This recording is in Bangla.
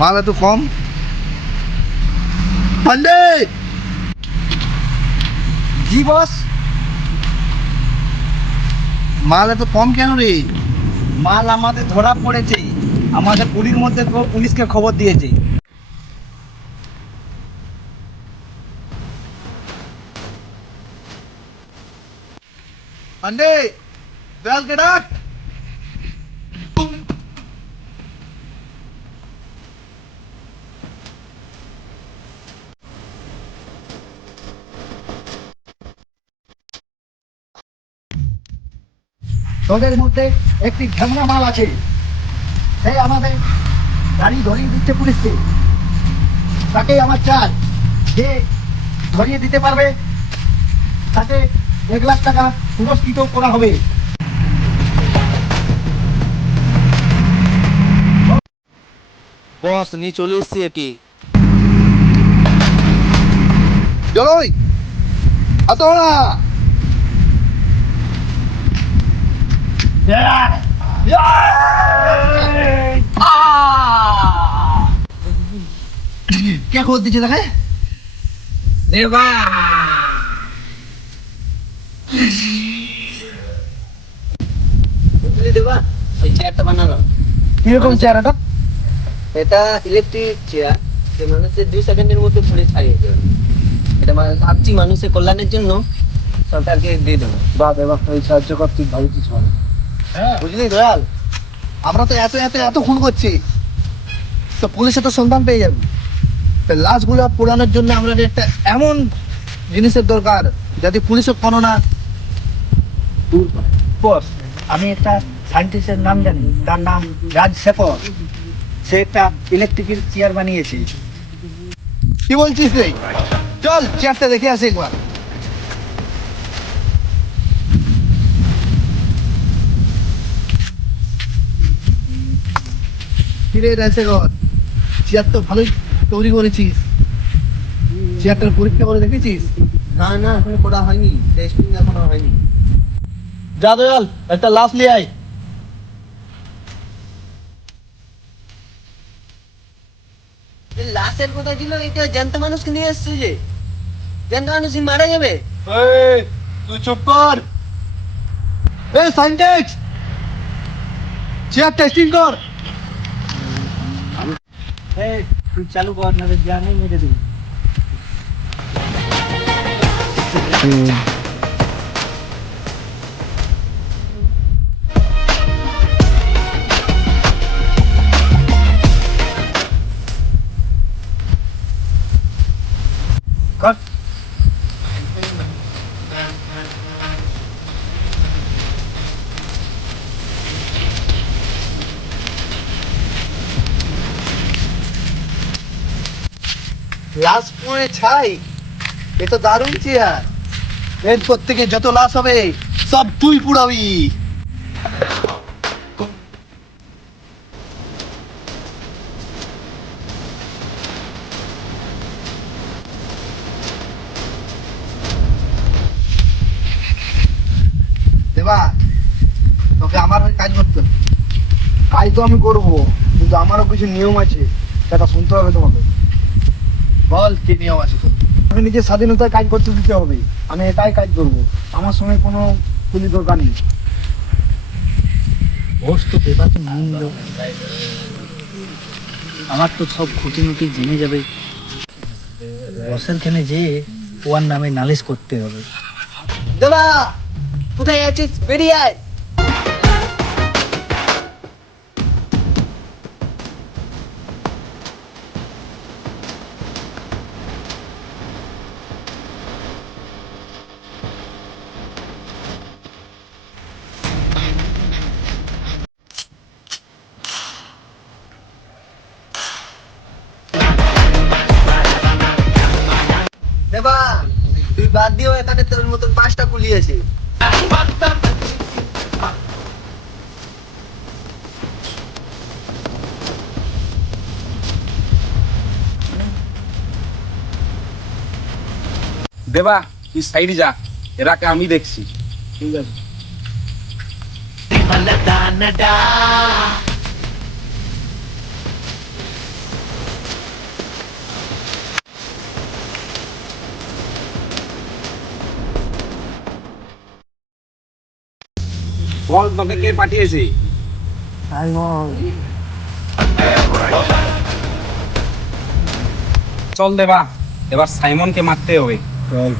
মাল এত কম পান্ডে। জি বস। মাল এত কম কেন রে? মাল আমাদের ধরা পড়েছে, আমাদের পুরীর মধ্যে পুলিশকে খবর দিয়েছে। পান্ডে দয়ালকে ডাক। তোদের মধ্যে একটি ঝামরা মাল আছে, সে আমাদের গাড়ি ধরিয়ে দিচ্ছে পুলিশকে। তাকে আমার চাই, যে ধরিয়ে দিতে পারবে তাকে 1 লাখ টাকা পুরস্কৃত করা হবে। বস নিয়ে চলে এসছি এটি। জলই আতো না। কে খবর দিচ্ছে দেখে? দেবা দেবা ওই চেয়ারটা বানানো। কিরকম চেহারা এটা? এটা ইলেকট্রিক চেয়ার, যে মানুষের 2 সেকেন্ডের মধ্যে পুলিশ হারিয়ে যাবে। এটা মানে ভাবছি মানুষের কল্যাণের জন্য সরকারকে দিয়ে দেবো। বাপ এবার এই সাহায্য কর, তুই ভাবছিস মানে। বুঝলি দয়াল, আমরা তো এত এত এত খুন করছি, তো পুলিশে তো সন্ধান পেয়ে যাবে। তো লাশগুলো পোড়ানোর জন্য আমরা একটা এমন জিনিসের দরকার যাতে পুলিশও কোনো না দূর পায়। বস, আমি একটা সায়েন্টিস্টের নাম জানি, তার নাম রাজ শেখর। সে একটা ইলেকট্রিকের চেয়ার বানিয়েছে। কি বলছিস রে? চল চেয়ারটা দেখে আসি একবার। কিরে রাজশেখর, চেয়ার তো ভালোই তৈরি করেছিস। চেয়ারটার পরীক্ষা করে দেখেছিস? না না, এখনো করা হয়নি, টেস্টিং এখনো হয়নি। যা দয়াল, একটা লাশ নিয়ে আয়। লাশের কথা ছিল, এটা জ্যান্ত মানুষকে নিয়ে এসছে, যে জ্যান্ত মানুষই মারা যাবে। এই, তুই চুপ কর। এই সাইন্টিস্ট, চেয়ার টেস্টিং কর। তুই চালু কর, না জানি মেরে দেবো। কর। লাশ পুড়ে ছাই, এ তো দারুণ চেয়ার। এরপর থেকে যত লাশ হবে সব তুই পুড়াবি। দেবা, তোকে আমার হয়ে কাজ করতে হবে। কাজ তো আমি করবো, কিন্তু আমারও কিছু নিয়ম আছে, সেটা শুনতে হবে তোমাকে। বল কি নিয়ম আছে তোর? আমি নিজের স্বাধীনতায় কাজ করতে দিতে হবে, আমি একাই কাজ করবো, আমার সঙ্গে কোনো পুলিশ দরকার নেই। বস তো পেপারকে মান দিল, আমার তো সব খুঁটিনুটি জেনে যাবে। বসের খানে যে ওয়ার নামে নালিশ করতে হবে। দেবা, কোথায় আছিস? বেরিয়ে আয়। দেবা, তুই বাদ দিও, এখানে তোর মতন 5টা কুলি আছে। দেবা, তুই সাইডে যা, এরাকে আমি দেখছি। ঠিক আছে। বল তোকে কে পাঠিয়েছে? চল দেবা, এবার সাইমনকে মারতে হবে। চল